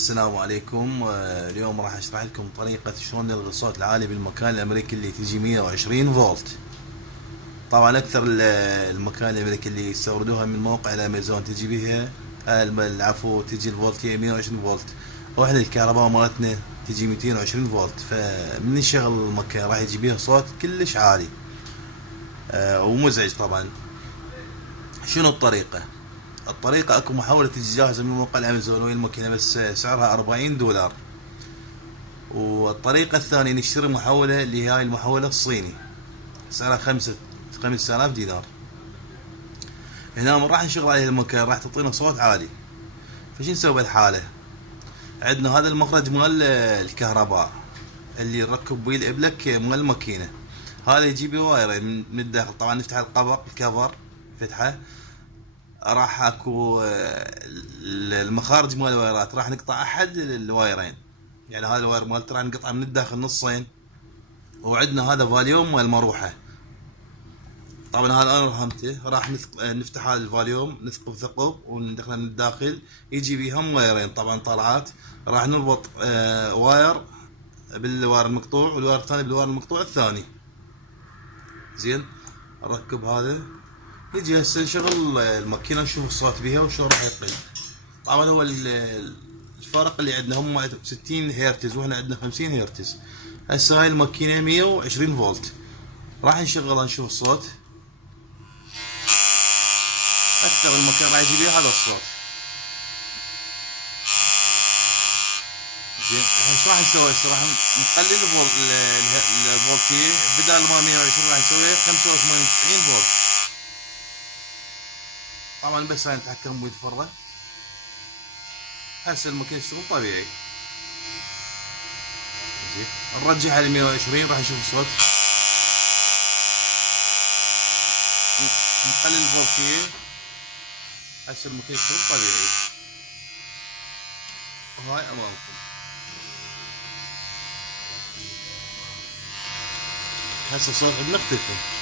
السلام عليكم. اليوم راح اشرح لكم طريقة شلون نلغي الصوت العالي بالمكان الامريكي اللي تجي 120 فولت. طبعا اكثر المكان الامريكي اللي يستوردوها من موقع الامازون تجي بيها العفو تجي الفولتية 120 فولت، واحنا الكهرباء مالتنا تجي 220 فولت، فمن يشغل المكان راح يجي بيها صوت كلش عالي ومزعج. طبعا شنو الطريقة اكو محاولة تجي جاهزة من موقع الامازون وهي الماكينة بس سعرها $40. والطريقة الثانية نشتري محولة اللي هاي المحولة الصيني سعرها 5000 دينار. هنا من راح نشغل عليه المكان راح تعطينا صوت عالي. فشو نسوي بالحالة؟ عندنا هذا المخرج مال الكهرباء اللي نركب بيه الابلك مال الماكينة، هذا يجيب وايرين من الداخل. طبعا نفتح الكفر فتحه، راح اكو المخارج مال الوايرات راح نقطع احد الوايرين، يعني هذا الواير مالته راح نقطعه من الداخل نصين، وعندنا هذا فاليوم مال المروحه. طبعا هذا انا فهمته، راح نفتح هذا الفاليوم نثقب ثقب وندخله من الداخل يجي بيه هم وايرين طبعا طالعات. راح نربط واير بالواير المقطوع والواير الثاني بالواير المقطوع الثاني. زين نركب هذا، نجي هسه نشغل الماكينه نشوف الصوت بيها وشلون راح يقل. طبعا هو الفرق اللي عندنا هم 60 هرتز واحنا عندنا 50 هرتز. هسه هاي الماكينه 120 فولت، راح نشغلها نشوف الصوت. اكثر المكان راح يجي بيه هذا الصوت. زين ايش راح نسوي هسه؟ راح نقلل الفولتيه، بدل ما 120 راح نسوي 85 90 فولت. طبعا بس هاي نتحكم بالفره. هسه الماكينه تشتغل طبيعي. زين نرجعها على 120 راح نشوف الصوت. نقلل الفولتيه، هسه الماكينه تشتغل طبيعي. وهاي امامكم. هسه الصوت عندنا اختفى.